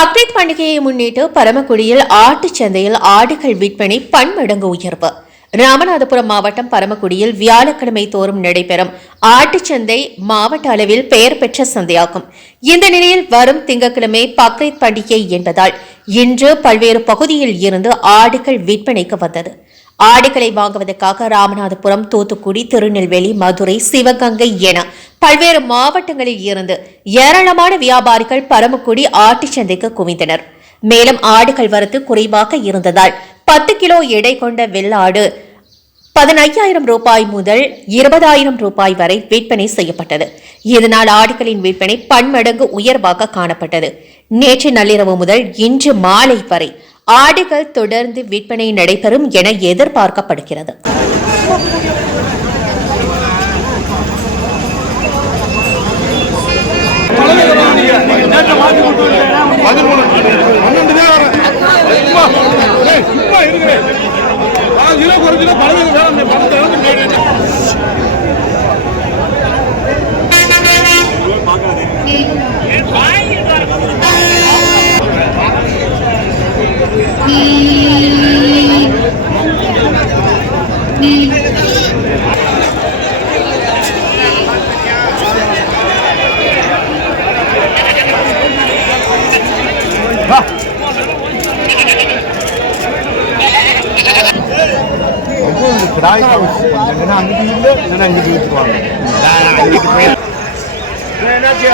பக்ரீத் பண்டிகையை முன்னிட்டு பரமக்குடியில் ஆட்டுச் சந்தையில் ஆடுகள் விற்பனை பன்மடங்கு உயர்வு. ராமநாதபுரம் மாவட்டம் பரமக்குடியில் வியாழக்கிழமை தோறும் நடைபெறும் ஆட்டுச்சந்தை மாவட்ட அளவில் பெயர் பெற்ற சந்தையாகும். இந்த நிலையில் வரும் திங்கட்கிழமை பக்ரீத் பண்டிகை என்பதால் இன்று பல்வேறு பகுதியில் இருந்து ஆடுகள் விற்பனைக்கு வந்தது. ஆடுகளை வாங்குவதற்காக ராமநாதபுரம் தூத்துக்குடி திருநெல்வேலி மதுரை சிவகங்கை என பல்வேறு மாவட்டங்களில் இருந்து ஏராளமான வியாபாரிகள் பரமக்குடி ஆட்டிச்சந்தைக்கு குவிந்தனர். மேலும் ஆடுகள் வரத்து குறைவாக இருந்ததால் பத்து கிலோ எடை கொண்ட வெள்ளாடு பதினையாயிரம் ரூபாய் முதல் இருபதாயிரம் ரூபாய் வரை விற்பனை செய்யப்பட்டது. இதனால் ஆடுகளின் விற்பனை பன்மடங்கு உயர்வாக காணப்பட்டது. நேற்று நள்ளிரவு முதல் இன்று மாலை வரை ஆடைகள் தொடர்ந்து விற்பனை நடைபெறும் என எதிர்பார்க்கப்படுகிறது. பதிமூணு கிடாய் கொஞ்சம் அங்கிட்டு இல்லை இல்லைன்னா அங்கிட்டு இழுத்துருவாங்க அங்கிட்டு போய் என்னாச்சு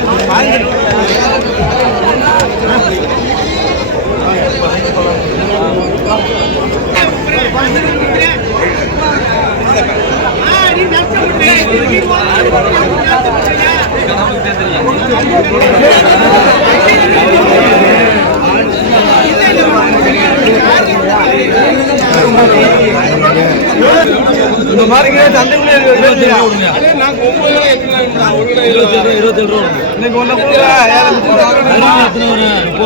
ஐயா இந்த மாதிரி சந்தைக்குள்ளே நாங்கள் ஒன்பது இருபத்தேழு ரூபா இன்னைக்கு ஒன்று கூட